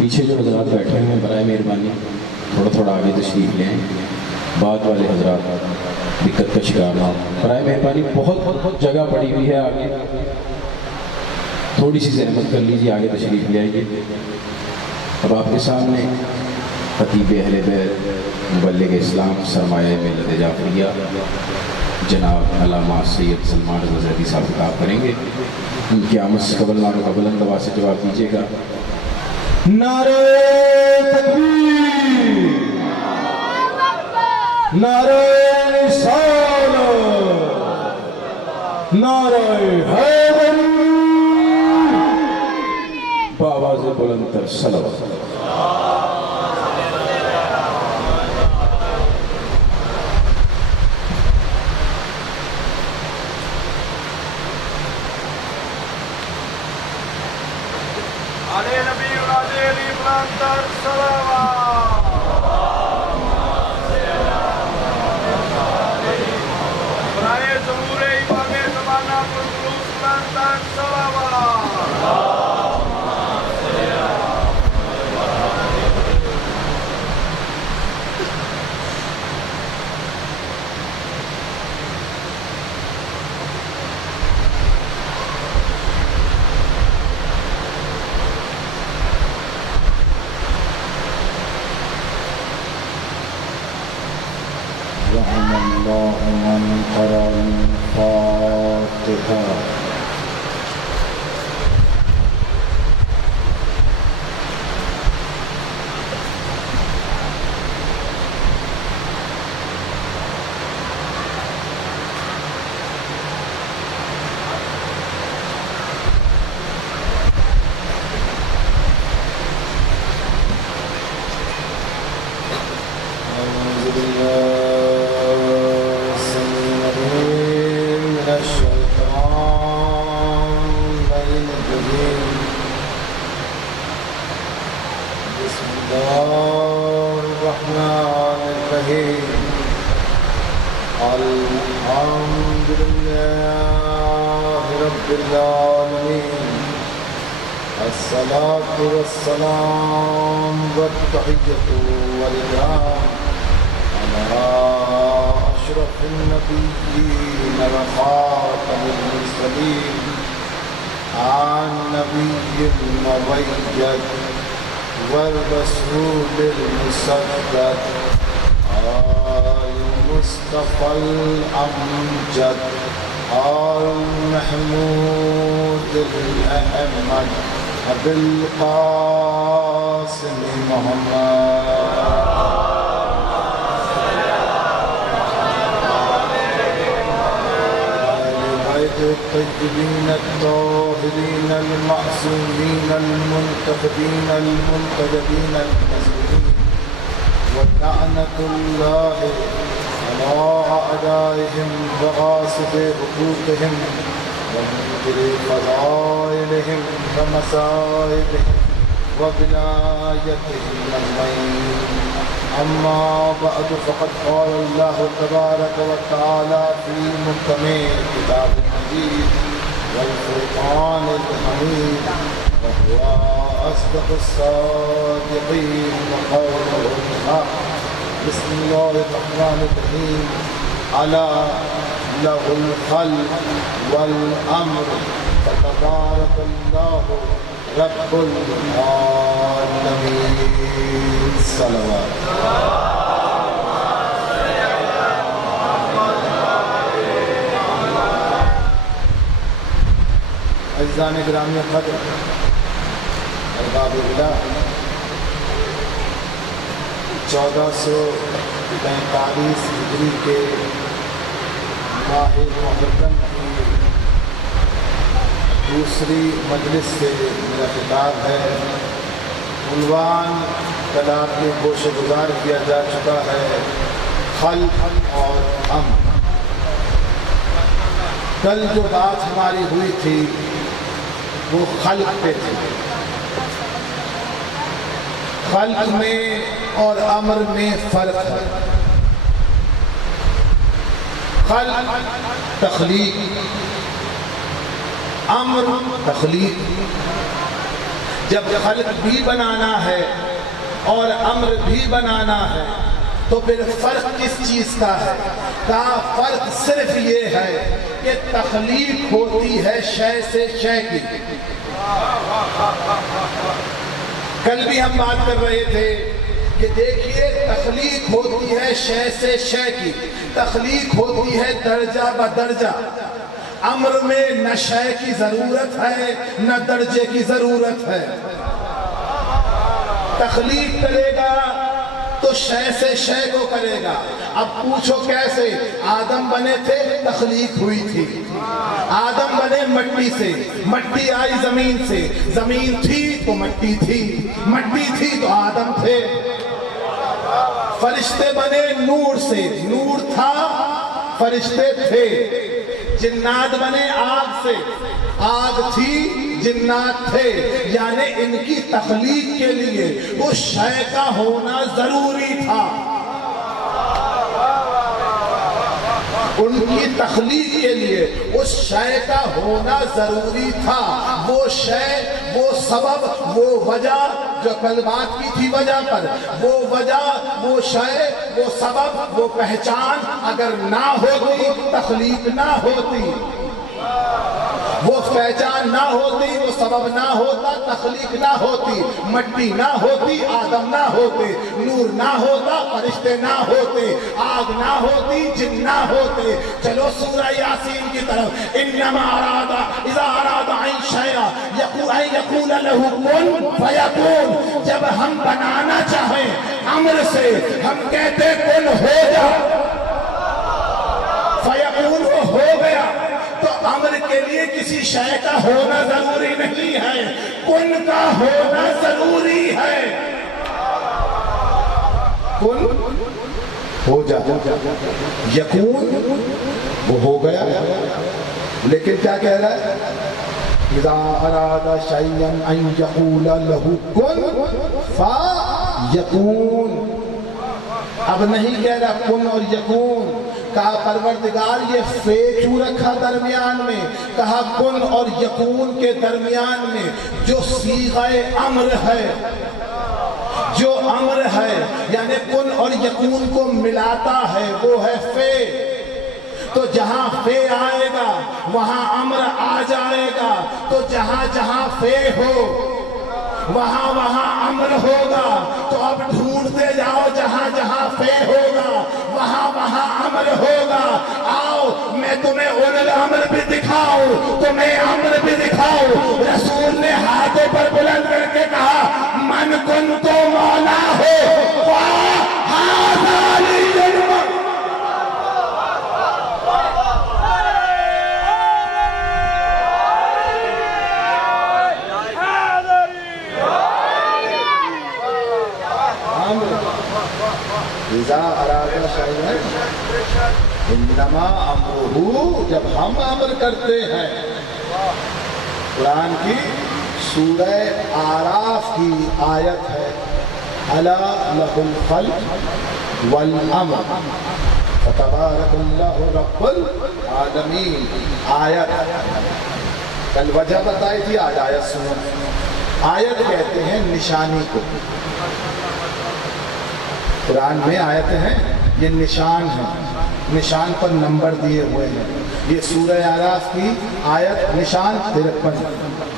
پیچھے جو حضرات بیٹھے ہوئے ہیں برائے مہربانی تھوڑا تھوڑا آگے تشریف لیں. بعد والے حضرات دقت کا شکار نہ ہو. برائے مہربانی بہت جگہ پڑی ہوئی ہے آگے, تھوڑی سی زحمت کر لیجیے, آگے تشریف لے آئیے. اب آپ کے سامنے خطیب اہل بیت مبلغ اسلام سرمایہ ملت جعفریہ جناب علامہ سید سلمان رضا زیدی صاحب خطاب کریں گے. ان کی آمد سے قبل نعروں کا بلند آواز سے جواب دیجیے گا. نعرہ تکبیر, نعرہ رسالت, نعرہ حیدر, بآواز بلند تر صلوات. علی نبی و علی بلند تر صلوات. برائے ظہور امام زمانہ پرخلوص بلند تر صلوات. رحم الله من قرأ الفاتحة. أعوذ بالله السميع العليم من الشيطان الرجيم. بسم الله الرحمن الرحيم. الحمد لله رب العالمين. الصلاة والسلام والتحية والإكرام على أشرف النبيين وخاتم المرسلين النبي المؤيد والرسول المسدد المصطفى الأمجد المحمود الأحمد أبي القاسم محمد الطيبين الطاهرين المعصومين المنتخبين المنتجبين المسؤولين. واللعنة الله على أعدائهم وغاصب حقوقهم ومنكر فضائلهم ومصائبهم وبلايتهم أجمعين. أما بعد فقد قال الله تبارك وتعالى في محكم الكتاب المجيد والفرقان الحميد وهو أصدق الصادقين وقوله الحق. بسم الله الرحمن الرحيم. ألا له الخلق والأمر فتبارك الله رب العالمين. صلوات. عزیزان گرامی قدر ارباب اللہ، 1445 ہجری کے ماہ محرم کی دوسری مجلس سے میرا خطاب ہے. عنوان کلام میں گوشہ گزار کیا جا چکا ہے، خلق اور امر. کل جو بات ہماری ہوئی تھی وہ خلق پہ تھی. خلق میں اور امر میں فرق ہے. خلق تخلیق، امر تخلیق. جب خلق بھی بنانا ہے اور امر بھی بنانا ہے تو پھر فرق کس چیز کا ہے؟ کہا فرق صرف یہ ہے کہ تخلیق ہوتی ہے شے سے شے کی۔ کل بھی ہم بات کر رہے تھے کہ دیکھیے تخلیق ہوتی ہے شے سے شے کی، تخلیق ہوتی ہے درجہ بدرجہ۔ امر میں نہ شے کی ضرورت ہے نہ درجے کی ضرورت ہے۔ تخلیق کرے گا تو شے سے شے کو کرے گا۔ اب پوچھو کیسے؟ آدم بنے تھے، تخلیق ہوئی تھی۔ آدم بنے مٹی سے، مٹی آئی زمین سے، زمین تھی تو مٹی تھی، مٹی تھی تو آدم تھے۔ فرشتے بنے نور سے، نور تھا، فرشتے تھے۔ جنات بنے آگ سے، آگ تھی، جنات تھے۔ یعنی ان کی تخلیق کے لیے اس شے کا ہونا ضروری تھا۔ ان کی تخلیق کے لیے اس شے کا ہونا ضروری تھا۔ وہ شے، وہ سبب، وہ وجہ جو کل بات کی تھی وجہ پر، وہ وجہ، وہ شے، وہ سبب، وہ پہچان اگر نہ ہوتی تخلیق نہ ہوتی، وہ پہچان نہ ہوتی، وہ سبب نہ ہوتا، تخلیق نہ ہوتی، مٹی نہ ہوتی، آدم نہ ہوتے، نور نہ ہوتا، فرشتے نہ ہوتے، آگ نہ ہوتی، جن نہ ہوتے۔ چلو سورہ یاسین کی طرف، انما ارادہ اذا ارادہ ان شیئا یقول لہ کن فیکون۔ جب ہم بنانا چاہیں امر سے، ہم کہتے کن ہو جا، فیکون وہ ہو گیا۔ تو امر کے لیے کسی شے کا ہونا ضروری نہیں ہے، کن کا ہونا ضروری ہے۔ کن ہو جا، یکون وہ ہو گیا۔ لیکن کیا کہہ رہا ہے؟ اذا اراد شیئا ان یقول له کن فیکون۔ اب نہیں کہہ رہا کن اور یکون۔ کہا پروردگار یہ فے کیوں رکھا درمیان میں؟ کہا کن اور یکون کے درمیان میں جو صیغہ امر ہے، جو امر ہے یعنی کن اور یکون کو ملاتا ہے وہ ہے فے۔ تو جہاں فے آئے گا وہاں امر آ جائے گا، تو جہاں جہاں فے ہو وہاں وہاں امر ہوگا۔ تو اب ڈھونڈتے جاؤ جہاں جہاں فے ہوگا وہاں وہاں امر ہوگا۔ آؤ میں تمہیں اول الامر بھی دکھاؤں، تمہیں امر بھی دکھاؤں۔ رسول نے ہاتھوں پر بلند کر کے کہا من کن تو مولا ہو فہذا علی جنب۔ اذا اراد شیئا انما امرہ، جب ہم امر کرتے ہیں۔ قرآن کی سورہ آراف کی آیت ہے الا لہ الخلق والامر فتبارک اللہ رب العالمین۔ آیت کل وجہ بتائی تھی، آج آیت سنو۔ آیت کہتے ہیں نشانی کو۔ قرآن میں آیتیں ہیں، یہ نشان ہیں، نشان پر نمبر دیے ہوئے ہیں۔ یہ سورہ آراف کی آیت نشان 53،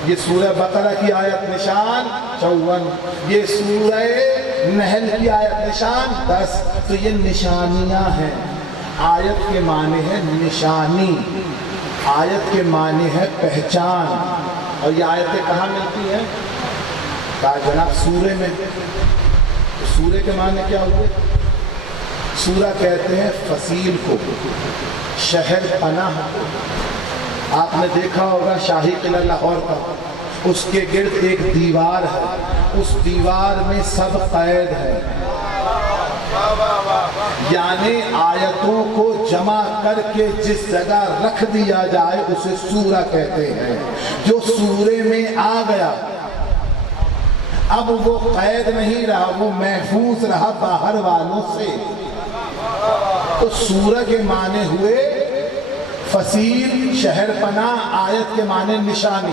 یہ سورہ بقرہ کی آیت نشان 54، یہ سورہ نحل کی آیت نشان 10۔ تو یہ نشانیاں ہیں۔ آیت کے معنی ہے نشانی، آیت کے معنی ہے پہچان۔ اور یہ آیتیں کہاں ملتی ہیں؟ کہا جناب سورے میں۔ سورہ کے معنی کیا ہوئے؟ سورہ کہتے ہیں فصیل کو، شہر پناہ کو۔ آپ نے دیکھا ہوگا شاہی قلعہ لاہور کا، اس کے گرد ایک دیوار ہے، اس دیوار میں سب قید ہے۔ یعنی آیتوں کو جمع کر کے جس جگہ رکھ دیا جائے اسے سورہ کہتے ہیں۔ جو سورے میں آ گیا اب وہ قید نہیں رہا، وہ محفوظ رہا باہر والوں سے۔ تو سورہ کے معنی ہوئے فصیل، شہر پناہ، آیت کے معنی نشانی۔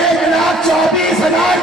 1,24,000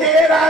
13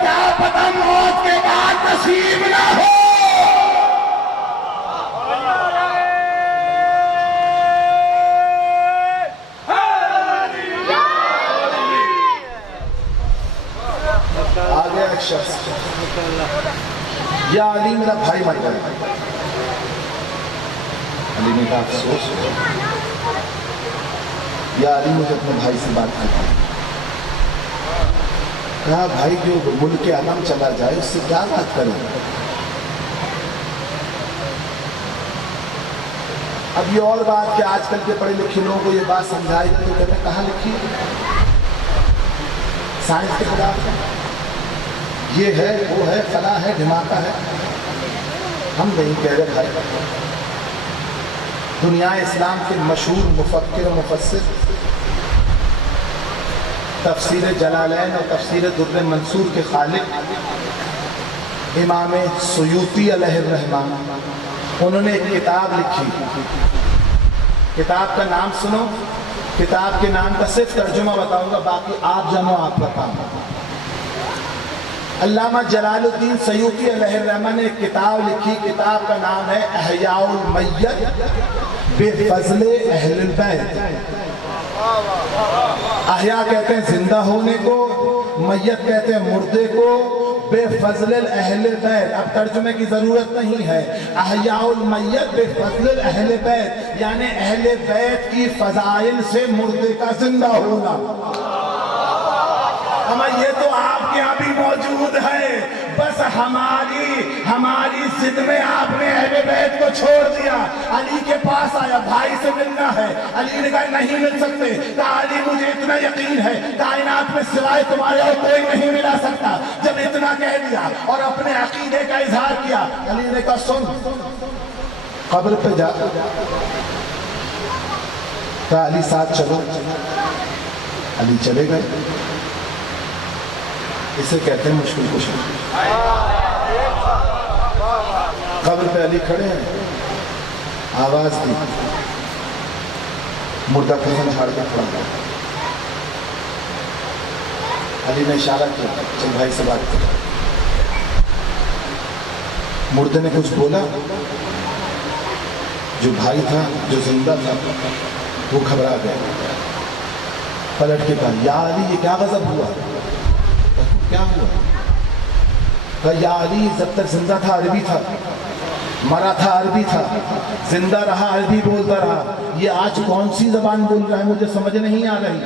کیا پتہ موت کے بعد نصیب نہ ہو۔ آگے ایک شخص، یا علی میرا بھائی مر گیا۔ علی نے کہا افسوس ہو، یا علی مجھے اپنے بھائی سے بات کرنا۔ کہا بھائی جو ملک علم چلا جائے اس سے کیا بات کریں؟ اب یہ اور بات کہ آج کل کے پڑھے لکھے لوگوں کو یہ بات سمجھائی جائے تو کہتے ہیں کہاں لکھی؟ سائنس کے خلاف ہے، یہ ہے وہ ہے فلاں ہے دھماکہ ہے۔ ہم نہیں کہہ رہے بھائی، دنیا اسلام کے مشہور مفکر و مفسر تفسیر جلالین اور تفسیر در منصور کے خالق امام سیوطی علیہ الرحمہ، انہوں نے ایک کتاب لکھی۔ کتاب کا نام سنو، کتاب کے نام کا صرف ترجمہ بتاؤں گا، باقی آپ جانو آپ بتاؤں۔ علامہ جلال الدین سیوطی علیہ الرحمہ نے ایک کتاب لکھی، کتاب کا نام ہے احیاء المیت بفضل اہل البیت۔ احیاء کہتے ہیں زندہ ہونے کو، میت کہتے ہیں مردے کو، بے فضل اہل بیت، اب ترجمے کی ضرورت نہیں ہے۔ احیاء المیت بے فضل اہل بیت یعنی اہل بیت کی فضائل سے مردے کا زندہ ہونا۔ ہمیں یہ تو آپ کے یہاں بھی موجود ہے، بس ہماری ضد میں آپ نے اہل بیت کو چھوڑ دیا۔ علی کے پاس آیا، بھائی سے ملنا ہے، علی نے کہا نہیں مل سکتے، کہا علی مجھے اتنا یقین ہے کائنات میں سوائے تمہارے اور کوئی نہیں ملا سکتا۔ جب اتنا کہہ دیا اور اپنے عقیدے کا اظہار کیا، علی نے کہا سن قبر پہ جا، کہا علی ساتھ چلو، علی چلے گئے۔ اسے کہتے ہیں مشکل کشی۔ قبر پہ علی کھڑے ہیں، آواز دی، مردہ کفن جھاڑ کے کھڑا ہوا۔ علی نے اشارہ کیا چل بھائی سے بات کر۔ مردے نے کچھ بولا، جو بھائی تھا جو زندہ تھا وہ گھبرا گیا، پلٹ کے کہا یا علی یہ کیا غضب ہوا؟ کیا ہوا؟ کہا یا علی جب تک زندہ تھا عربی تھا، مرا تھا عربی تھا، زندہ رہا عربی بولتا رہا، یہ آج کون سی زبان بول رہا ہے مجھے سمجھ نہیں آ رہی۔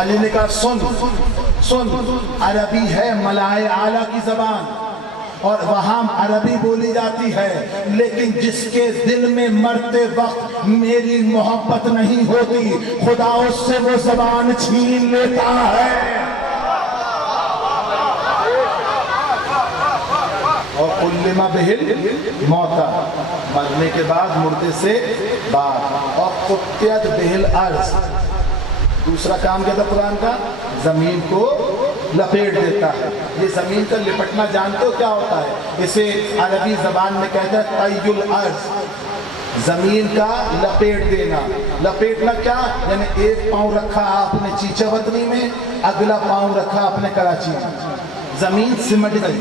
علی نے کہا سن عربی ہے ملائے اعلیٰ کی زبان اور وہاں عربی بولی جاتی ہے، لیکن جس کے دل میں مرتے وقت میری محبت نہیں ہوتی خدا اس سے وہ زبان چھین لیتا ہے۔ اور کلمہ بہل موتا، مرنے کے بعد مردے سے بات، اور قطعت بہل ارض، دوسرا کام کیا تھا قرآن کا؟ زمین کو لپیٹ دیتا ہے۔ یہ زمین کا لپٹنا جانتے ہو کیا ہوتا ہے؟ اسے عربی زبان میں کہتا ہے طی الارض، زمین کا لپیٹ دینا۔ لپیٹنا کیا؟ یعنی ایک پاؤں رکھا آپ نے چیچا وطنی میں، اگلا پاؤں رکھا آپ نے کراچی میں، زمین سمٹ گئی،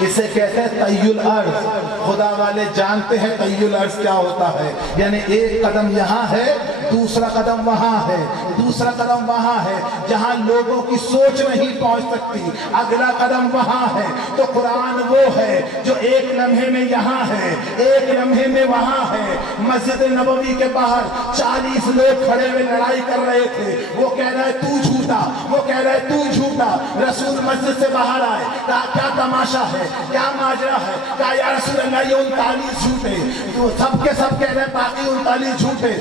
اسے کہتے ہیں طی الارض۔ خدا والے جانتے ہیں طی الارض کیا ہوتا ہے، یعنی ایک قدم یہاں ہے دوسرا قدم وہاں ہے، دوسرا قدم وہاں ہے، جہاں لوگوں کی سوچ نہیں پہنچ سکتی اگلا قدم وہاں ہے۔ تو قرآن وہ ہے جو ایک لمحے میں یہاں ہے، ایک لمحے میں وہاں ہے۔ مسجد نبوی کے باہر 40 لوگ کھڑے ہوئے لڑائی کر رہے تھے، وہ کہہ رہا ہے تو جھوٹا، وہ کہہ رہا ہے تو جھوٹا۔ رسول مسجد سے باہر آئے، کہا کیا تماشا ہے، کیا ماجرا ہے؟ کہا یا رسول اللہ یہ 39 جھوٹے، تو سب کے سب کہہ رہے ہیں باقی 39 جھوٹے۔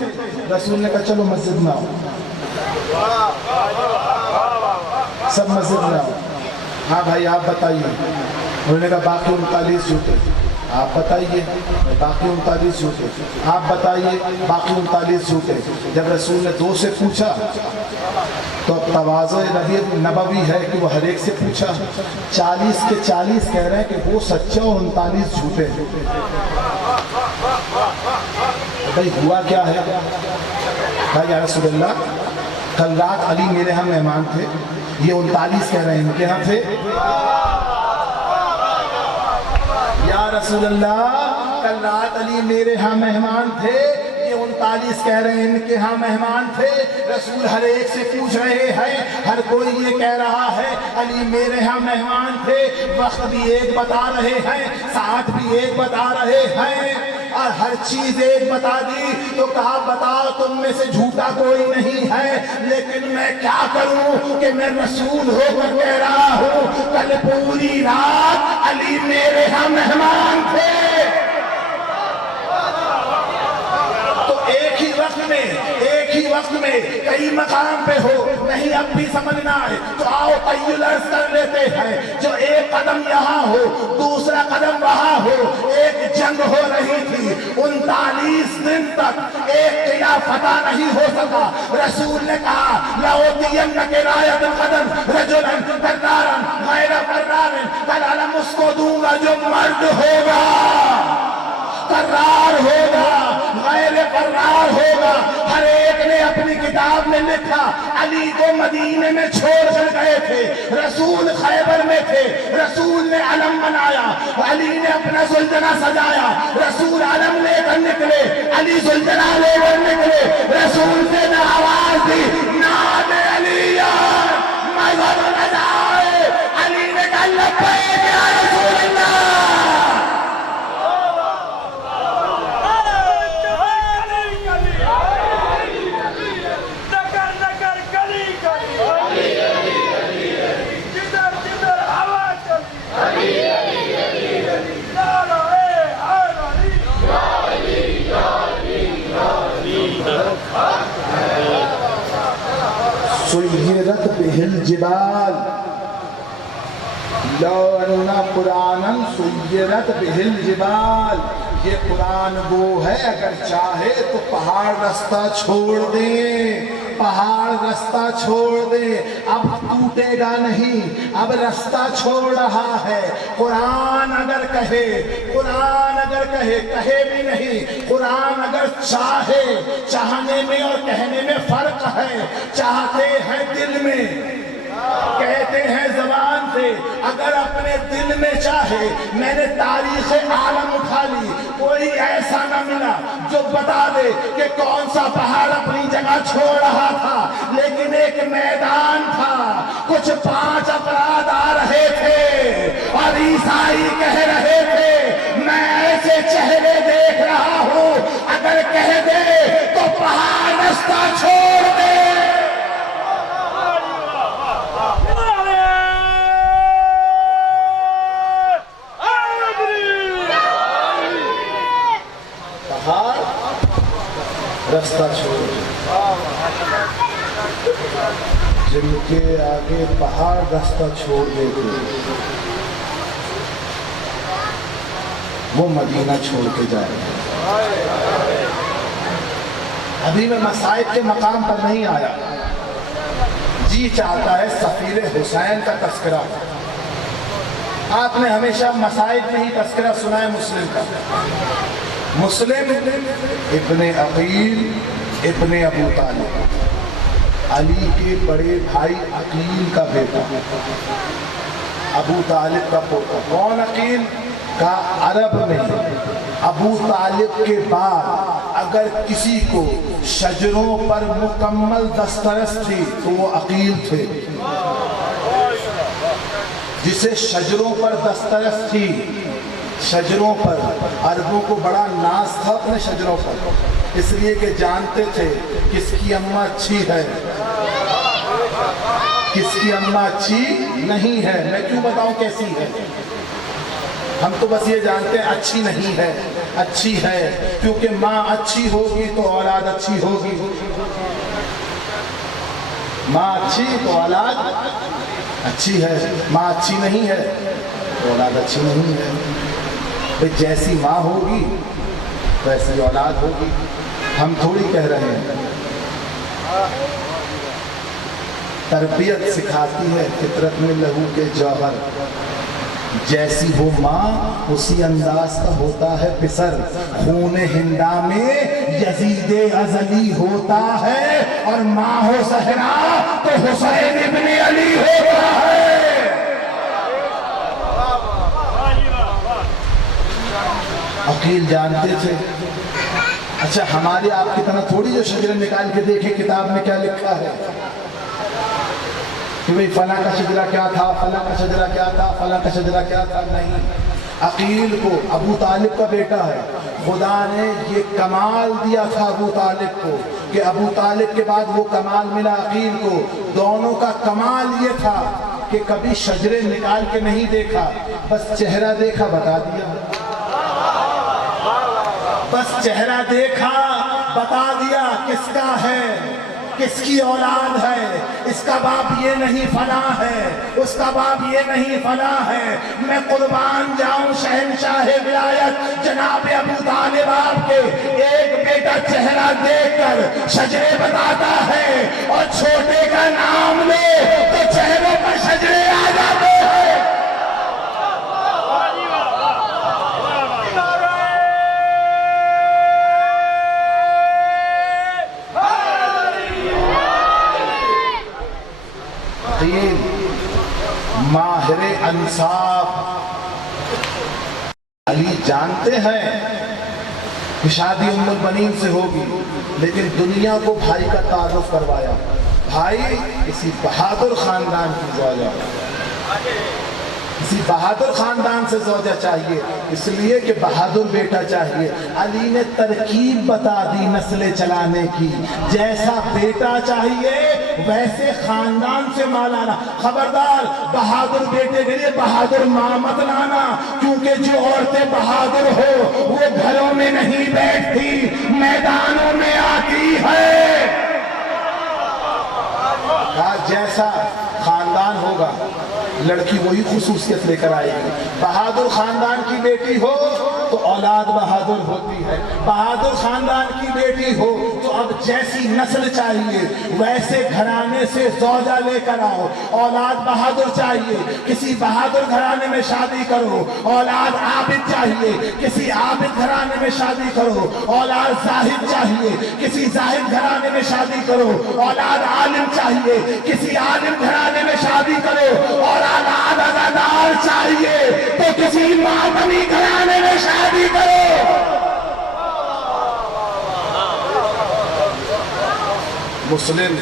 رسول نے کہا چلو مسجد میں آؤ، سب مسجد میں آؤ۔ ہاں بھائی آپ بتائیے، انہوں نے کہا باقی 39 جھوٹے، آپ بتائیے باقی 39 جھوٹے، آپ بتائیے باقی 39 جھوٹے۔ جب رسول نے 2 سے پوچھا تو اب تواضع نبوی ہے کہ وہ ہر ایک سے پوچھا، 40 کے 40 کہہ رہے ہیں کہ وہ سچے اور 39 جھوٹے۔ بھائی ہوا کیا ہے؟ کہا یا رسول اللہ کل رات علی میرے ہاں مہمان تھے، یہ 39 کہہ رہے ہیں ان کے ہاں تھے. یا رسول اللہ کل رات علی میرے ہاں مہمان تھے. یہ 39 کہہ رہے ہیں ان کے ہاں مہمان تھے. رسول ہر ایک سے پوچھ رہے ہیں, ہر کوئی یہ کہہ رہا ہے علی میرے ہاں مہمان تھے. وقت بھی ایک بتا رہے ہیں, ساعت بھی ایک بتا رہے ہیں, اور ہر چیز ایک بتا دی. تو کہا بتاؤ تم میں سے جھوٹا کوئی نہیں ہے, لیکن میں کیا کروں کہ میں رسول ہو کر کہہ رہا ہوں کل پوری رات علی میرے ہاں مہمان تھے. تو ایک ہی وقت میں کئی مقام پہ ہو, نہیں اب بھی سمجھنا ہے تو آؤ تیل عرض کر لیتے ہیں. جو ایک قدم یہاں ہو دوسرا قدم وہاں ہو, ایک جنگ ہو رہی تھی 39 دن تک ایک قلعہ فتح نہیں ہو سکا. رسول نے کہا لَأُوتِيَنَّكَ رَایَةَ الْقَدَمِ رَجُلًا كَرَّارًا غَيْرَ فَرَّارٍ, کل علم اس کو دوں گا جو مرد ہوگا, کرار ہوگا, غیر فرار ہوگا. ہر ایک نے اپنی کتاب میں لکھا علی کو مدینے میں چھوڑ کر گئے تھے, رسول خیبر میں تھے, رسول نے علم بنایا, علی نے اپنا زلجنہ سجایا, رسول علم لے کر نکلے, علی زلجنہ لے کر نکلے. رسول سے نے آواز دی نام علی مذہب نہ جائے. علی نے کہا لبیک یا رسول اللہ. سیرت بہ الجبال لو ان قرآنا سیرت بہ الجبال. یہ قرآن وہ ہے اگر چاہے تو پہاڑ رستہ چھوڑ دیں, پہاڑ رستہ چھوڑ دیں. اب ٹوٹے گا نہیں, اب رستہ چھوڑ رہا ہے. قرآن اگر کہے, قرآن اگر کہے بھی نہیں. قرآن اگر چاہے, چاہنے میں اور کہنے میں فرق ہے. چاہتے ہیں دل میں, کہتے ہیں زبان سے. اگر اپنے دل میں چاہے, میں نے تاریخ عالم اٹھا لی, کوئی ایسا نہ ملا جو بتا دے کہ کون سا پہاڑ اپنی جگہ چھوڑ رہا تھا. لیکن ایک میدان تھا, کچھ 5 افراد آ رہے تھے اور عیسائی کہہ رہے تھے میں ایسے چہرے دیکھ رہا ہوں, اگر کہہ دے تو پہاڑ رستہ چھوڑ دے. رستہ چھوڑ, جن کے آگے پہاڑ رستہ چھوڑ دیتے وہ مدینہ چھوڑ کے جائے. ابھی میں مصائب کے مقام پر نہیں آیا, جی چاہتا ہے سفیر حسین کا تذکرہ. آپ نے ہمیشہ مصائب میں ہی تذکرہ سنا ہے مسلم کا. مسلم ابن عقیل ابن ابو طالب, علی کے بڑے بھائی عقیل کا بیٹا, ابو طالب کا پوتا. کون عقیل کا؟ عرب میں ابو طالب کے بعد اگر کسی کو شجروں پر مکمل دسترس تھی تو وہ عقیل تھے. جسے شجروں پر دسترس تھی, شجروں پر, عربوں کو بڑا ناز تھا اپنے شجروں پر, اس لیے کہ جانتے تھے کس کی اماں اچھی ہے, کس کی اماں اچھی نہیں ہے. میں کیوں بتاؤں کیسی ہے, ہم تو بس یہ جانتے ہیں اچھی نہیں ہے, اچھی ہے, کیونکہ ماں اچھی ہوگی تو اولاد اچھی ہوگی. ماں اچھی تو اولاد اچھی ہے, ماں اچھی نہیں ہے تو اولاد اچھی نہیں ہے. جیسی ماں ہوگی ویسی اولاد ہوگی. ہم تھوڑی کہہ رہے ہیں, تربیت سکھاتی ہے فطرت میں لہو کے جوہر. جیسی ہو ماں اسی انداز کا ہوتا ہے پسر. خون ہندا میں یزید ازلی ہوتا ہے, اور ماں ہو زہرا تو حسین ابن علی ہو. عقیل جانتے تھے؟ اچھا ہمارے آپ کی طرح تھوڑی جو شجرہ نکال کے دیکھے کتاب میں کیا لکھا ہے کہ بھئی فلاں کا شجرہ کیا تھا، فلاں کا شجرہ کیا تھا، فلاں کا شجرہ کیا تھا. نہیں، عقیل کو ابو طالب کا بیٹا ہے، خدا نے یہ کمال دیا تھا ابو طالب کو کہ ابو طالب کے بعد وہ کمال ملا عقیل کو. دونوں کا کمال یہ تھا کہ کبھی شجرے نکال کے نہیں دیکھا، بس چہرہ دیکھا بتا دیا. بس چہرہ دیکھا بتا دیا کس کا ہے، کس کی اولاد ہے. اس کا باپ یہ نہیں فلاں ہے، اس کا باپ یہ نہیں فلاں ہے. میں قربان جاؤں شہنشاہ ولایت جناب ابو طالب آپ کے ایک بیٹا چہرہ دیکھ کر شجرے بتاتا ہے اور چھوٹے کا نام لے تو چہروں پر شجرے آ جاتے ہیں. ماہر انصاف علی جانتے ہیں کہ شادی ام البنین سے ہوگی، لیکن دنیا کو بھائی کا تعارف کروایا. بھائی کسی بہادر خاندان کی زوجہ، کسی بہادر خاندان سے زوجہ چاہیے، اس لیے کہ بہادر بیٹا چاہیے. علی نے ترکیب بتا دی نسلیں چلانے کی، جیسا بیٹا چاہیے ویسے خاندان سے ماں لانا. خبردار بہادر بیٹے کے لیے بہادر ماں مت لانا، کیونکہ جو عورتیں بہادر ہو وہ گھروں میں نہیں بیٹھتی، میدانوں میں آتی ہے. جیسا خاندان ہوگا لڑکی وہی خصوصیت لے کر آئے گی. بہادر خاندان کی بیٹی ہو تو اولاد بہادر ہوتی ہے، بہادر خاندان کی بیٹی ہو تو اب جیسی نسل چاہیے ویسے گھرانے سے زوجہ لے کر آؤ. اولاد بہادر چاہیے، کسی بہادر گھرانے میں شادی کرو. اولاد عابد چاہیے، کسی عابد گھرانے میں شادی کرو. اولاد زاہد چاہیے، کسی زاہد گھرانے میں شادی کرو. اولاد عالم چاہیے، کسی عالم گھرانے میں شادی کرو. اولاد عزادار چاہیے تو کسی ماتمی گھرانے میں شادی کرو. مسلم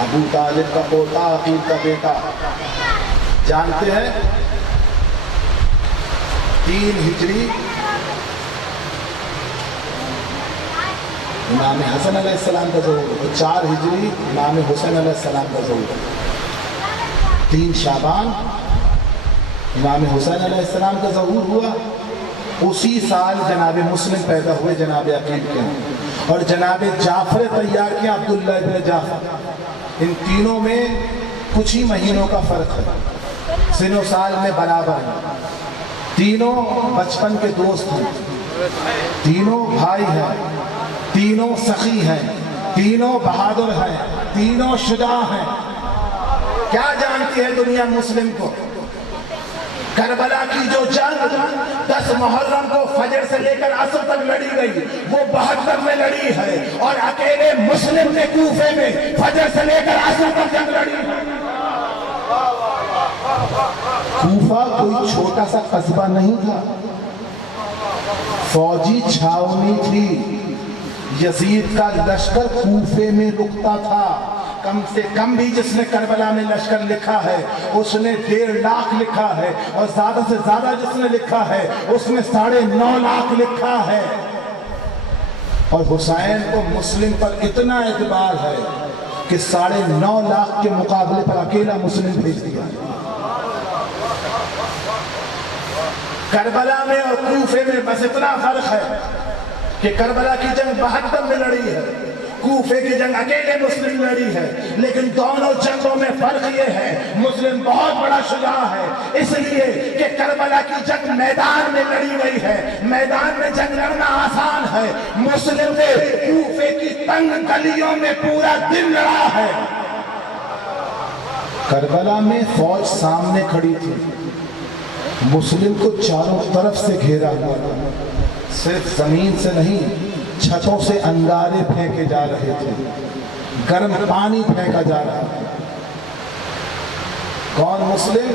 ابو طالب کا پوتا عقیل کا بیٹا، جانتے ہیں 3 ہجری امام حسن علیہ السلام کا ظہور، 4 ہجری امام حسین علیہ السلام کا ظہور، 3 شعبان امام حسین علیہ السلام کا ظہور ہوا. اسی سال جناب مسلم پیدا ہوئے جناب عقیل کے، اور جناب جعفر تیار کیا عبداللہ ابن جعفر. ان تینوں میں کچھ ہی مہینوں کا فرق ہے، سن و سال میں برابر ہیں. تینوں بچپن کے دوست ہیں، تینوں بھائی ہیں، تینوں سخی ہیں، تینوں بہادر ہیں، تینوں شجاع ہیں. کیا جانتی ہے دنیا مسلم کو؟ کربلا کی جو جنگ 10 محرم کو فجر سے لے کر عصر تک لڑی گئی وہ 72 میں لڑی ہے، اور اکیلے مسلم نے کوفے میں فجر سے لے کر عصر تک جنگ لڑی ہے. کوفہ کوئی چھوٹا سا قصبہ نہیں تھا، فوجی چھاونی تھی. یزید کا لشکر کوفے میں رکتا تھا. کم سے کم بھی جس نے کربلا میں لشکر لکھا ہے اس نے 1.5 لاکھ لکھا ہے، اور زیادہ سے زیادہ جس نے لکھا ہے اس نے 9.5 لاکھ لکھا ہے. اور حسین کو مسلم پر اتنا اعتبار ہے کہ 9.5 لاکھ کے مقابلے پر اکیلا مسلم بھیج دیا. کربلا میں اور کوفے میں بس اتنا فرق ہے کہ کربلا کی جنگ 72 میں لڑی ہے، کوفے کی جنگ اکیلے مسلم لڑی ہے. لیکن دونوں جنگوں میں فرق یہ ہے مسلم بہت بڑا شجاع ہے، اس لیے کہ کربلا کی جنگ میدان میں لڑی گئی ہے. میدان میں جنگ لڑنا آسان ہے، مسلم نے کوفے کی تنگ گلیوں میں پورا دن لڑا ہے. کربلا میں فوج سامنے کھڑی تھی، مسلم کو چاروں طرف سے گھیرا ہوا تھا. صرف زمین سے نہیں، چھتوں سے انگارے پھینکے جا رہے تھے، گرم پانی پھینکا جا رہا تھا. کون مسلم؟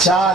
4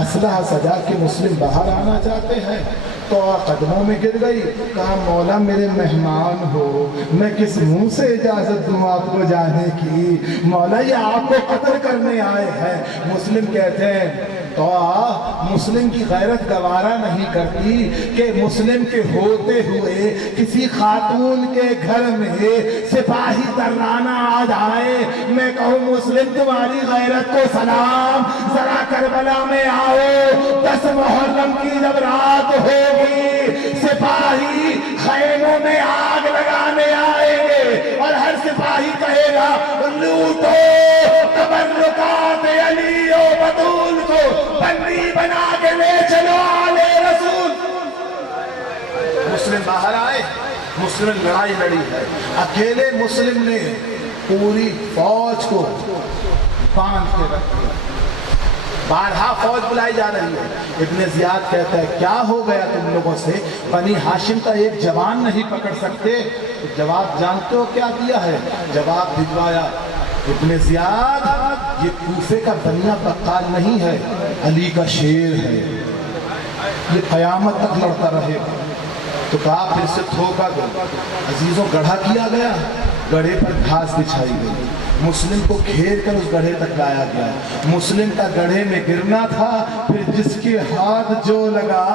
اسلحہ سجا کے مسلم باہر آنا چاہتے ہیں تو قدموں میں گر گئی، کہا مولا میرے مہمان ہو، میں کس منہ سے اجازت دوں آپ کو جانے کی، مولا یہ آپ کو قتل کرنے آئے ہیں۔ مسلم کہتے ہیں تو مسلم کی غیرت گوارا نہیں کرتی کہ مسلم کے ہوتے ہوئے کسی خاتون کے گھر میں سپاہی ترانہ آ جائے، میں کہوں مسلم تمہاری غیرت کو سلام، ذرا کربلا میں آؤ، 10 محرم کی جب رات ہوگی سپاہی خیموں میں آگ لگانے آئیں گے اور ہر سپاہی کہے گا لوٹو تبرکات علی و بطول کو بندی بنا کے لے چلو آلے رسول۔ مسلم باہر آئے، مسلم لڑائی لڑی ہے، اکیلے مسلم نے پوری فوج کو باندھ کے رکھ دیا، بارہا فوج بلائی جا رہی ہے۔ ابن زیاد کہتا ہے کیا ہو گیا تم لوگوں سے، بنی ہاشم کا ایک جوان نہیں پکڑ سکتے؟ جواب جانتے ہو کیا دیا ہے؟ جواب بھجوایا ابن زیاد یہ کوفے کا بنیا بقال نہیں ہے، علی کا شیر ہے، یہ قیامت تک لڑتا رہے گا۔ تو کہا پھر سے تھوکا گیا، عزیزوں گڑھا کیا گیا، گڑھے پر گھاس بچھائی گئی، مسلم کو گھیر کر اس گڑھے تک لایا گیا، مسلم کا گڑھے میں گرنا تھا، پھر جس کے ہاتھ جو لگا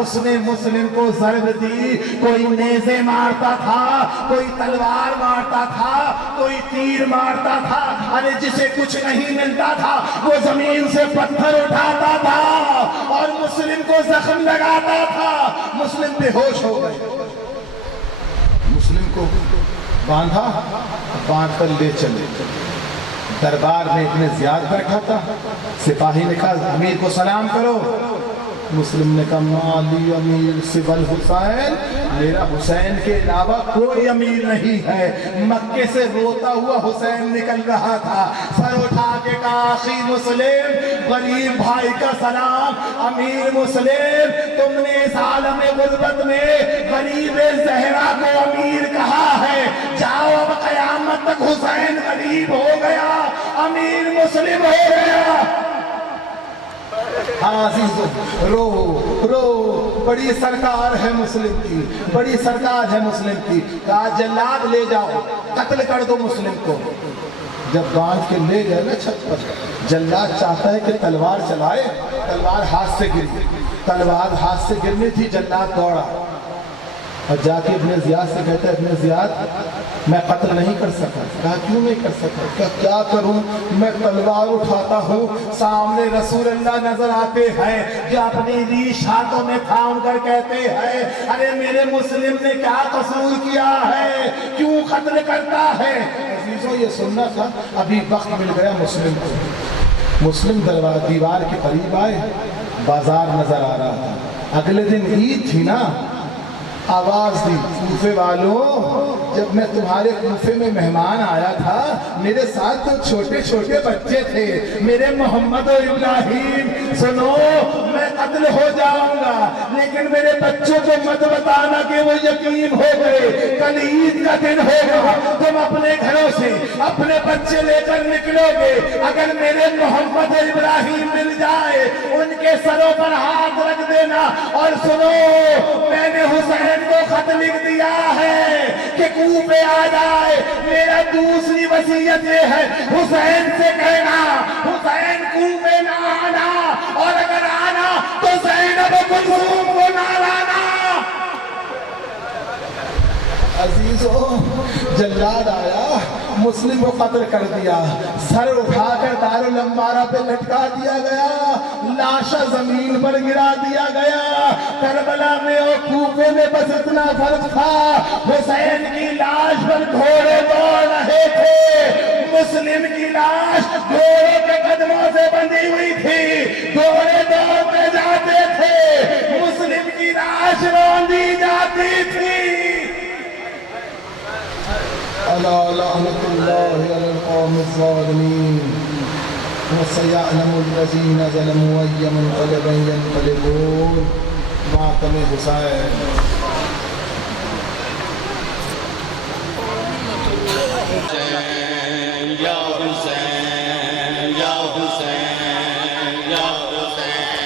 اس نے مسلم کو ضرب دی، کوئی نیزے مارتا تھا، کوئی تلوار مارتا تھا، کوئی تیر مارتا تھا، ارے جسے کچھ نہیں ملتا تھا وہ زمین سے پتھر اٹھاتا تھا اور مسلم کو زخم لگاتا تھا۔ مسلم بے ہوش ہو گئے، مسلم کو باندھا، باندھ کر لے چلے۔ دربار میں ابن زیاد بیٹھا تھا، سپاہی نے کہا امیر کو سلام کرو، مسلم نے کہا مالی امیر سوى الحسین، میرا حسین کے علاوہ کوئی امیر نہیں ہے۔ مکے سے روتا ہوا حسین نکل رہا تھا، سر اٹھا کے کہا اخی مسلم، غریب بھائی کا سلام، امیر مسلم تم نے اس عالم غربت میں غریب زہرا کو امیر کہا ہے، جاؤ اب قیامت تک حسین غریب ہو گیا، امیر مسلم ہو گیا۔ ہاں عزیزو رو رو، بڑی سرکار ہے مسلم کی، بڑی سرکار ہے مسلم کی، کہا جلاد لے جاؤ، قتل کر دو مسلم کو۔ جب باندھ کے لے گئے نا چھت پر، جلاد چاہتا ہے کہ تلوار چلائے، تلوار ہاتھ سے گری، تلوار ہاتھ سے گرنی تھی، جلاد دوڑا اور جا کے ابن زیاد سے کہتا ہے ابن زیاد میں قتل نہیں کر سکا۔ کہا کیوں نہیں کر سکا؟ کیا کروں، میں تلوار اٹھاتا ہوں، سامنے رسول اللہ نظر آتے ہیں جو اپنی ریش ہاتھوں میں تھام کر کہتے ہیں ارے میرے مسلم نے کیا قصور کیا ہے، کیوں قتل کرتا ہے؟ عزیزوں یہ سننا تھا، ابھی وقت مل گیا مسلم کو۔ مسلم دیوار کے قریب آئے، بازار نظر آ رہا تھا، اگلے دن عید تھی نا، آواز دی کوفے والوں جب میں تمہارے کوفے میں مہمان آیا تھا میرے ساتھ تو چھوٹے چھوٹے بچے تھے، میرے محمد و ابراہیم سنو میں قتل ہو جاؤں گا لیکن میرے بچوں کو مت بتانا کہ وہ یتیم ہو گئے، کل عید کا دن ہوگا، تم اپنے گھروں سے اپنے بچے لے کر نکلو گے، اگر میرے محمد و ابراہیم مل جائے ان کے سروں پر ہاتھ رکھ دینا، اور سنو میں نے حسین کو خط لکھ دیا ہے کہ کوفے آ جائے، میرا دوسری وصیت یہ ہے حسین سے کہنا حسین کوفے نہ آنا، اور اگر آنا تو زینب کلثوم کو نہ لانا۔ عزیزو جلاد آیا، مسلم کو قتل کر دیا، سر اٹھا کر دارالانبارہ پہ لٹکا دیا گیا، لاشا زمین پر گرا دیا گیا۔ کربلا میں اور کوفے میں بس اتنا فرق تھا، حسین کی لاش پر گھوڑے دوڑ رہے تھے، مسلم کی لاش گھوڑے کے قدموں سے بندھی ہوئی تھی، گھوڑے دوڑتے جاتے تھے، مسلم کی لاش روندی جاتی تھی۔ الا لعنت اللہ علی القوم الظالمین وسيعلم الذين ظلموا أي منقلب ينقلبون۔ ماتم حسین۔ یا حسین یا حسین یا حسین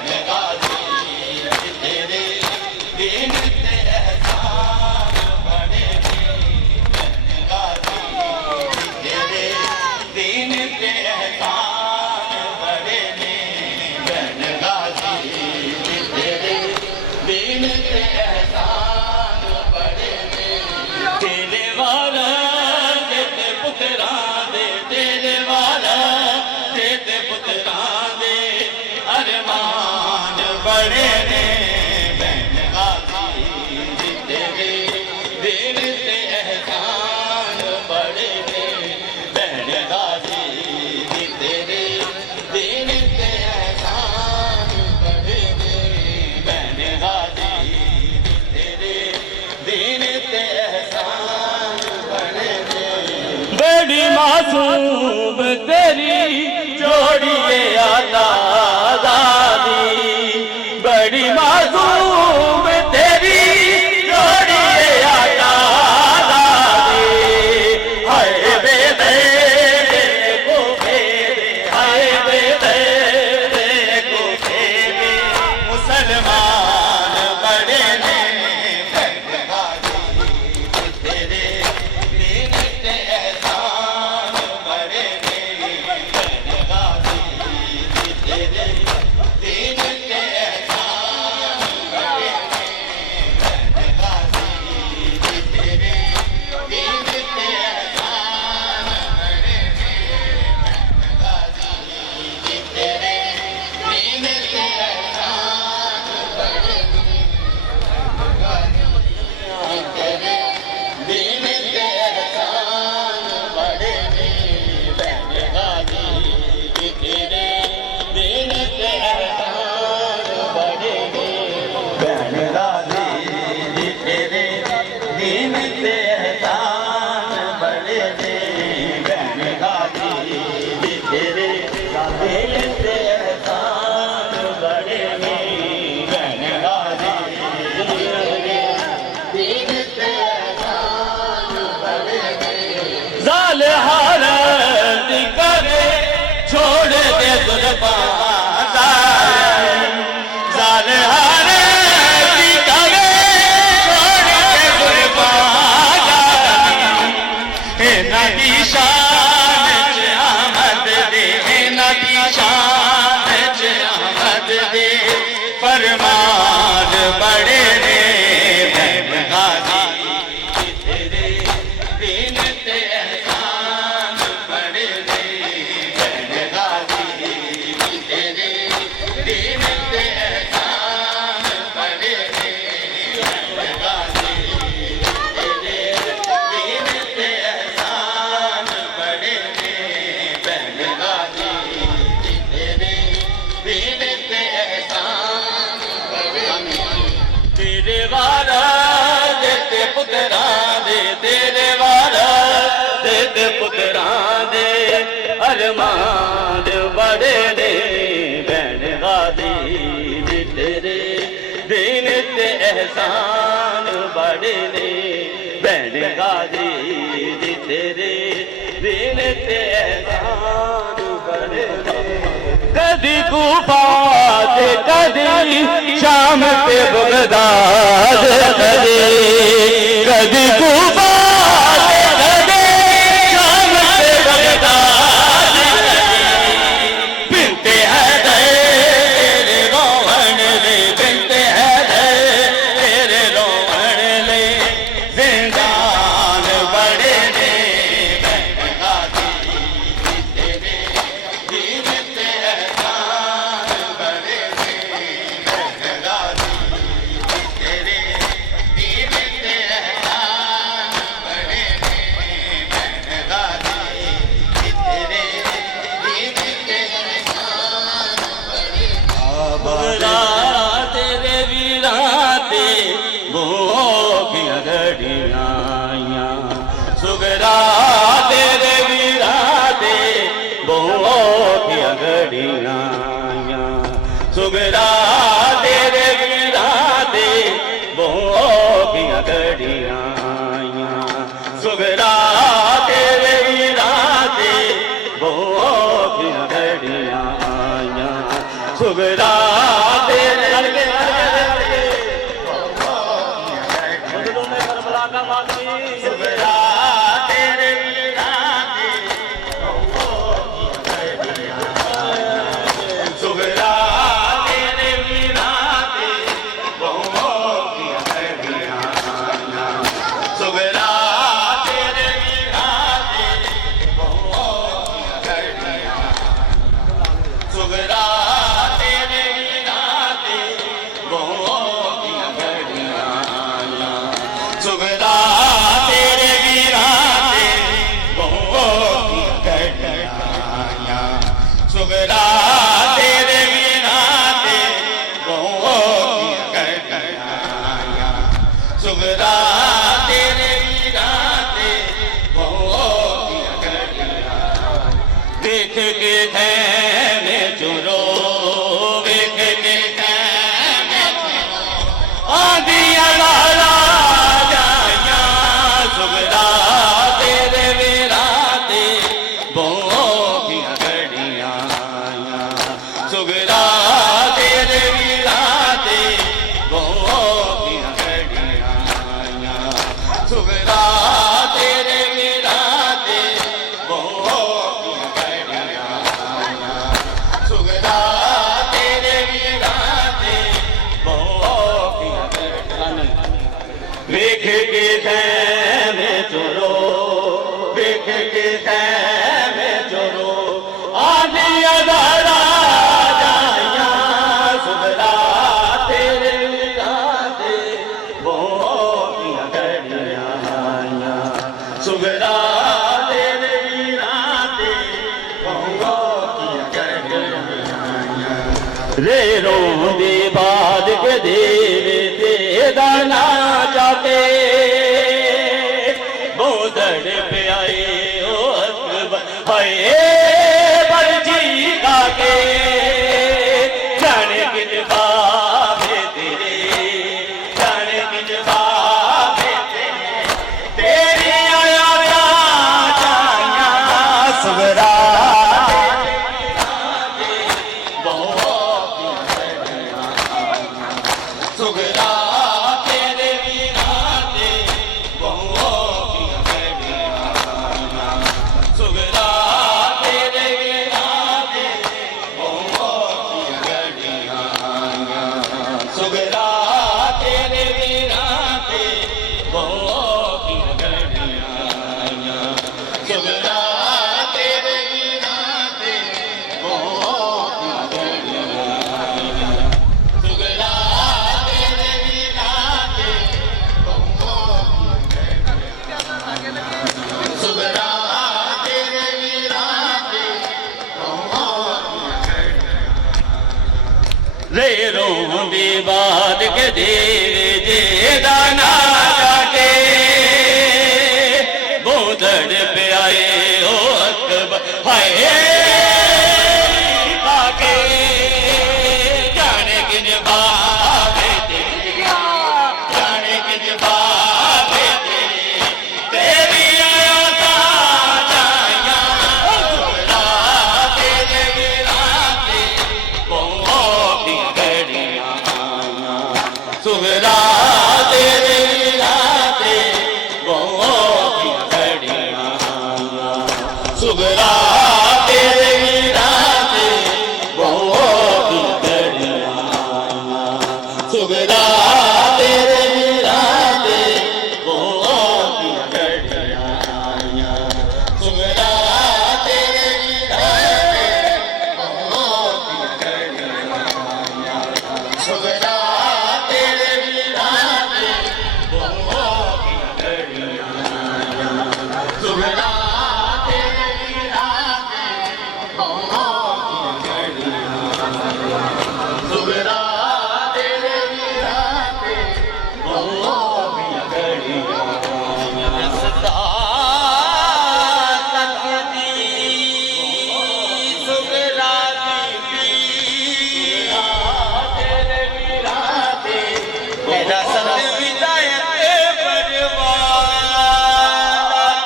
بڑی معصوم تیری جوڑی عطا دادی بڑی معصوم تیری جوڑی عطا دادی ہائے بے دے کو پھیرے ہائے بے دے کو پھیرے مسلمان بڑے نے تیرے دین کے احسان بڑے نے تیرے دین کے احسان بڑے نے تیرے دین کے احسان بڑے نے تیرے دین کے احسان بڑے تیرے دین کے احسان بڑے نے بہن غازی تیرے دین کے احسان بڑے نے بہن غازی تیرے دین کے احسان بڑے نے بہن غازی تیرے دین کے احسان بڑے نے بہن غازی دین کے احسان بڑے نے زال حالت کرے چھوڑ دے زلفاں زال حالت کرے چھوڑ دے زلفاں نبی شان چ احمد دے نبی شان چ احمد دے فرمان بڑے نے بہن غازی تیرے دین تے احسان بڑے نے بہن غازی تیرے دین تے احسان بڑے نے بہن غازی تیرے دین تے احسان بڑے نے بہن غازی تیرے دین تے احسان بڑے نے تیرے وارا دیتے پتراں دے تیرے وارا دیتے پتراں دے ارمان بڑے نے بہن غازی تیرے دین تے احسان بڑے نے بہن غازی تیرے دین تے احسان بڑے نے کدی کوفہ تے کدی شام تے بغداد کدی کوفہ تے کدی شام تے بغداد بنت حیدر تیرے روحن لے بنت حیدر تیرے روحن لے زندان بڑے نے بہن غازی تیرے دین تے احسان بڑے نے بہن غازی تیرے دین تے احسان بڑے نے بہن غازی تیرے دین تے احسان بڑے بغلا تیرے ویراں تے وہ کی گھڑیاں سگرا تیرے ویراں تے وہ کی گھڑیاں سگرا تیرے ویراں تے وہ کی گھڑیاں سگرا تیرے ویراں تے وہ کی گھڑیاں سگرا تیرے سگرا تیرے ویراں تے سگرا تیرے ویراں تے سگرا تیرے ویراں تے سگرا تیرے ਵੇਖ ਕੇ ਖੈਮੇ ਚੁਰੋ ਵੇਖ ਕੇ ਖੈਮੇ ਚੁਰੋ ਆਂਦੀਆਂ ਲਾਲਾ ਜਾਈਆਂ ਸੁਗਰਾ ਤੇਰੇ ਵੀਰਾਂ ਤੇ ਬਹੁਤੀਆਂ ਘੜੀਆਂ ਆਈਆਂ ਸੁਗਰਾ ਤੇਰੇ ਵੀਰਾਂ ਤੇ ਬਹੁਤੀਆਂ ਘੜੀਆਂ ਆਈਆਂ ਸੁਗਰਾ ਤੇਰੇ ਵੀਰਾਂ ਤੇ ਬਹੁਤੀਆਂ ਘੜੀਆਂ ਆਈਆਂ ਸੁਗਰਾ ਤੇਰੇ ਵੀਰਾਂ ਤੇ ਬਹੁਤੀਆਂ ਘੜੀਆਂ ਵੇਖ ਕੇ ਖੈਮੇ ਚੁਰੋ ਵੇਖ ਕੇ ਖੈਮੇ ਚੁਰੋ ਆਂਦੀਆਂ ਦਾੜਾ ਜਾਈਆਂ ਸੁਗਰਾ ਤੇਰੇ ਵੀਰਾਂ ਤੇ ਬਹੁਤੀਆਂ ਘੜੀਆਂ ਆਈਆਂ ਸੁਗਰਾ ਤੇਰੇ ਵੀਰਾਂ ਤੇ ਬਹੁਤੀਆਂ ਘੜੀਆਂ ਆਈਆਂ ਰੇ ਰੋਂਦੀ ਬਾਦ ਕੇ ਦੇਵੇ ਤੇ ਦਾਣਾ ਜਾਕੇ ਬੋਦੜ ਪਿਆਏ ਓ ਅਕਬਰ ਹਾਏ ਬਰਜੀ ਕਾਕੇ ਜਾਣੇ ਕਿਨ ਬਾਵੇ ਤੇਰੇ ਜਾਣੇ ਕਿਨ ਬਾਵੇ ਤੇਰੇ ਤੇਰੀ ਆਇਆ ਜਾਈਆਂ ਸੁਗਰਾ ਸੁਗਰਾ ਤੇਰੇ ਵੀਰਾਂ ਤੇ ਬਹੁਤੀਆਂ ਘੜੀਆਂ ਆਈਆਂ ਸੁਗਰਾ ਤੇਰੇ ਵੀਰਾਂ ਤੇ ਬਹੁਤੀਆਂ ਘੜੀਆਂ ਆਈਆਂ ਸੁਗਰਾ ਤੇਰੇ ਵੀਰਾਂ ਤੇ ਬਹੁਤੀਆਂ ਘੜੀਆਂ ਆਈਆਂ ਸੁਗਰਾ ਤੇਰੇ ਵੀਰਾਂ ਤੇ ਬਹੁਤੀਆਂ ਘੜੀਆਂ ਆਈਆਂ ਸੁਗਰਾ ਤੇਰੇ ਵੀਰਾਂ ਤੇ ਸੁਗਰਾ ਤੇਰੇ ਵੀਰਾਂ ਤੇ ਰੇ ਰੋਂਦੀ ਬਾਦ ਕੇ ਦੇਵੇ ਜੇ ਦਾਣਾ ਜਾਕੇ ਬੋਦੜ ਪਿਆਏ ਓ ਅਕਬਰ ਹਾਏ ਕਾਕੇ ਜਾਣੇ ਕਿਨ ਬਾਵੇ ਤੇਰੀ ਜਾਣੇ ਕਿਨ ਬਾਵੇ ਤੇਰੀ ਤੇਰੀ ਆਇਆ ਤਾਂ ਜਾਈਆਂ ਸੁਗਰਾ ਤੇਰੇ ਵੀਰਾਂ ਤੇ ਬਹੁਤੀਆਂ ਘੜੀਆਂ ਆਈਆਂ ਸੁਗਰਾ ਤੇਰੇ ਵੀਰਾਂ ਤੇ ਬਹੁਤੀਆਂ ਘੜੀਆਂ ਆਈਆਂ ਸੁਗਰਾ ਤੇਰੇ ਵੀਰਾਂ ਤੇ ਬਹੁਤੀਆਂ ਘੜੀਆਂ ਆਈਆਂ ਸੁਗਰਾ ਤੇਰੇ ਵੀਰਾਂ ਤੇ ਬਹੁਤੀਆਂ ਘੜੀਆਂ ਆਈਆਂ ਸੁਗਰਾ ਤੇਰੇ ਵੀਰਾਂ ਤੇ ਬਹੁਤੀਆਂ ਘੜੀਆਂ ਆਈਆਂ ਸੁਗਰਾ ਤੇਰੇ ਵੀਰਾਂ ਤੇ ਬਹੁਤੀਆਂ ਘੜੀਆਂ ਆਈਆਂ ਸੁਗਰਾ ਤੇਰੇ ਵੀਰਾਂ ਤੇ ਬਹੁਤੀਆਂ ਘੜੀਆਂ ਆਈਆਂ ਸੁਗਰਾ ਤੇਰੇ ਵੀਰਾਂ ਤੇ ਬਹੁਤੀਆਂ ਘੜੀਆਂ ਆਈਆਂ ਸਦਾ ਤਕਦੀ ਸੁਗਰਾ ਦੀ ਤੇਰੇ ਵੀਰਾਂ ਤੇ ਮੇਰਾ ਸਤ ਵਿਦਾਇਤ ਪਰਵਾਨਾ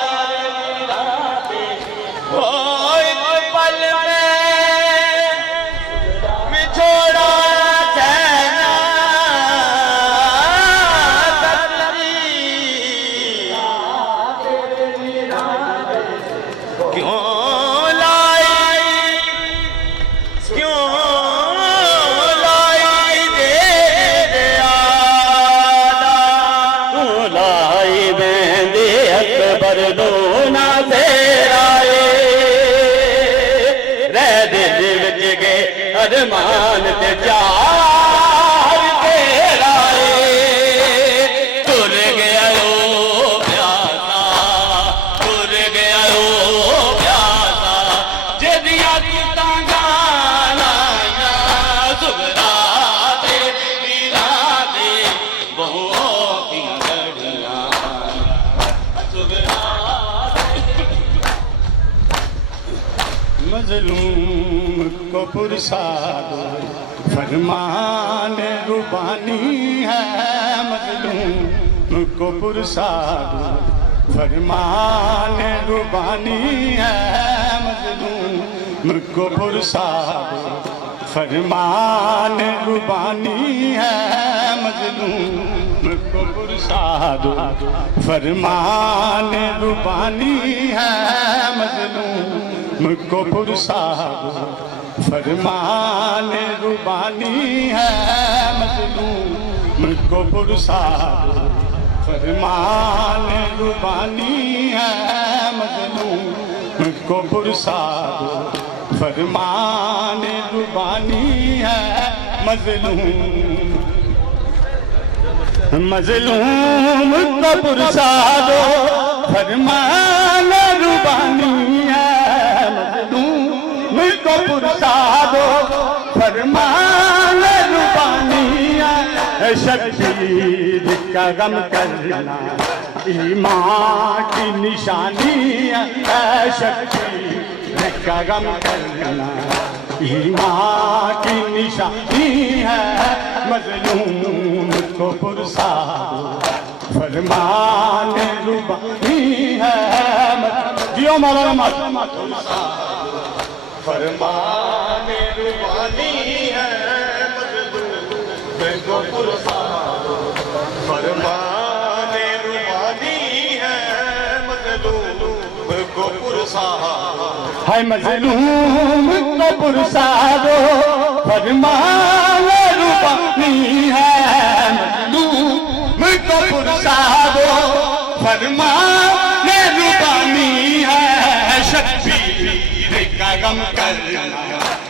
ਤੇਰੇ ਵੀਰਾਂ ਤੇ ਹੋਏ ਪਲ ਮੈਂ ਵਿਛੋੜਾ ਚੈਨਾ ਤਕਦੀ ਕਿਉਂ ਲਾਈ ਦੇ ਆਦਾ ਤੂੰ ਲਾਈ ਬੈਂਦੇ ਅਕਬਰ ਨੂੰ ਨਾ ਤੇਰਾਏ ਰਹਿ ਦਿਲ ਵਿੱਚ ਗਏ ਅਰਮਾਨ ਤੇ ਚਾਰ ਕੇ ਲਾਏ ਤੁਰ ਗਿਆ ਉਹ ਪਿਆਸਾ ਤੁਰ ਗਿਆ ਉਹ ਪਿਆਸਾ ਜਿਹਦੀਆਂ ਕੀਤਾਂ ਗਾਲਾਈਆਂ ਸੁਗਰਾ ਤੇਰੇ ਵੀਰਾਂ ਤੇ ਬਹੁਤੀਆਂ ਘੜੀਆਂ ਆਈਆਂ ਸੁਗਰਾ مظلوم کو پرسا دو فرمان ربانی ہے مظلوم کو پرسا دو فرمان ربانی ہے مظلوم کو پرسا دو فرمان ربانی ہے مظلوم کو پرسا دو فرمان ربانی ہے مظلوم کو پرسا دو فرمان ربانی ہے مظلوم کو پرسا دو فرمان ربانی ہے مظلوم کو پرسا دو فرمان ربانی ہے مظلوم مظلوم کو پرسا دو فرمان ربانی ہے مظلوم کو پرسا دو فرمان ربانی ہے شبیر کا غم کرنا ایمان کی نشانی ہے شبیر کا غم کرنا ایمان کی نشانی ہے مظلوم کو پرسا دو فرمان ربانی ہے جیو مولانا فرمان ربانی ہے مظلوم کو پرسا دو فرمان ربانی ہے مظلوم کو پرسا ہے مظلوم کو پرسا دو فرمان ربانی ہے مظلوم کو پرسا دو فرمان ربانی ہے شبیر کا غم کرنا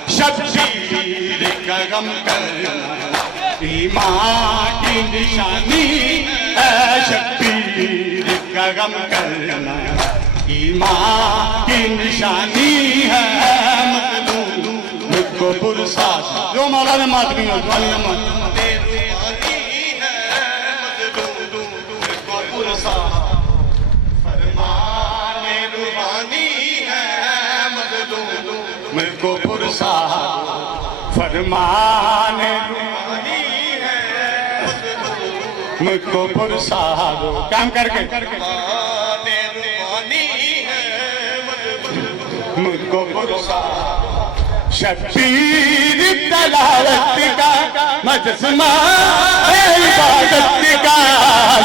شبیر کا غم کرنا ایمان کی نشانی ہے شبیر کا غم کرنا ایمان کی نشانی ہے مظلوم کو پرسا جو مولانا ماتمی ہو فرمان ربانی ہے مظلوم کو پرسا فرمان ربانی ہے مظلوم کو پرسا دو کام کر کے مجھ کو پرسا شبیر تلاوت کا مجسمہ عبادت کا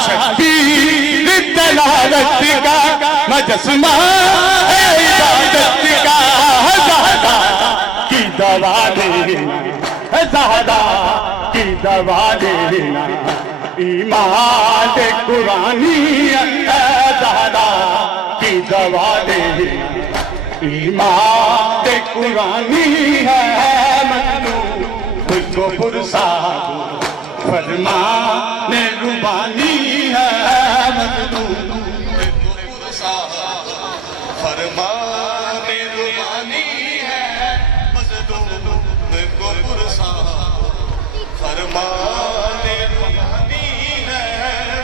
شبیر تلاوت کا مجسمہ عبادت کا زہرا کی دوا دینا زہرا کی دوا دینا ایمان قرآنی زہرا کی دوا دینا ایمان قرآنی ہے مظلوم مجھ کو پرسا دو فرمان ربانی ہے مظلوم مجھ کو پرسا فرمان ربانی ہے مظلوم مجھ کو پرسا فرمان ربانی ہے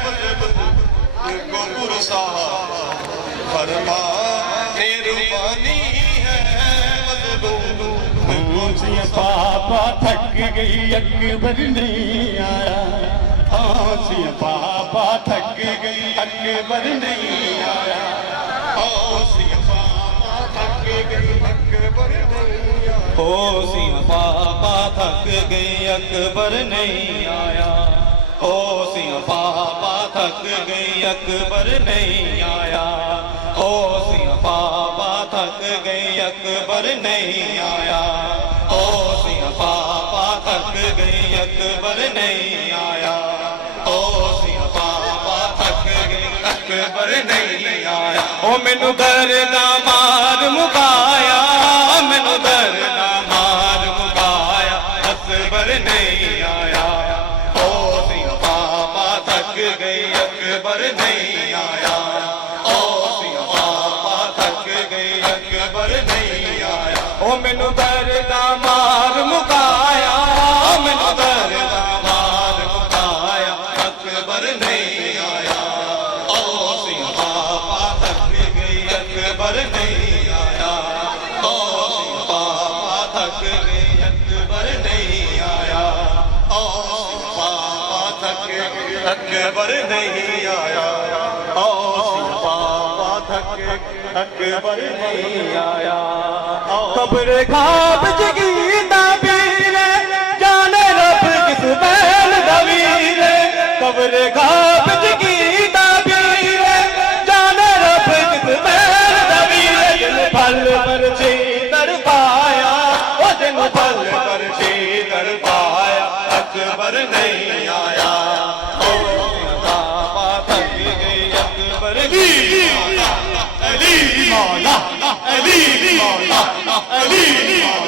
مظلوم مجھ کو پرسا فرمان ربانی ہے مظلوم سی پاپا تھک گئی اکبر نہیں آیا سی پاپا تھک گئی اکبر نہیں آیا سی پاپا تھک گئی اکبر نہیں آیا سی پاپا تھک گئی اکبر نہیں آیا سی پاپا تھک گئی اکبر نہیں آیا سی پاپا تھک گئی اکبر نہیں آیا سی پاپا تھک گئی اکبر نہیں آیا سی پاپا تھک گئی اکبر نہیں آیا مینو درد مار مکایا مینو درد مار مکایا اکبر نہیں آیا سی پاپا تھک گئی اکبر نہیں آیا سی پاپا تھک گئی اکبر نہیں آیا مینو درد مار مکایا مینو درد مار مکایا اکبر نہیں آیا سی پاپا تھک گئی اکبر نہیں آیا اکبر نہیں آیا اوسی پاپا تھک اکبر نہیں آیا قبر خواب جگی تعبیر جانے رب کس بین دویر قبر خواب جگی تعبیر جانے رب کس بین دویر جن پھل پر چیتر پایا وہ جن پھل پر چیتر پایا اکبر نہیں آیا پاپا تھک گئی اکبر علی مولا علی مولا علی مولا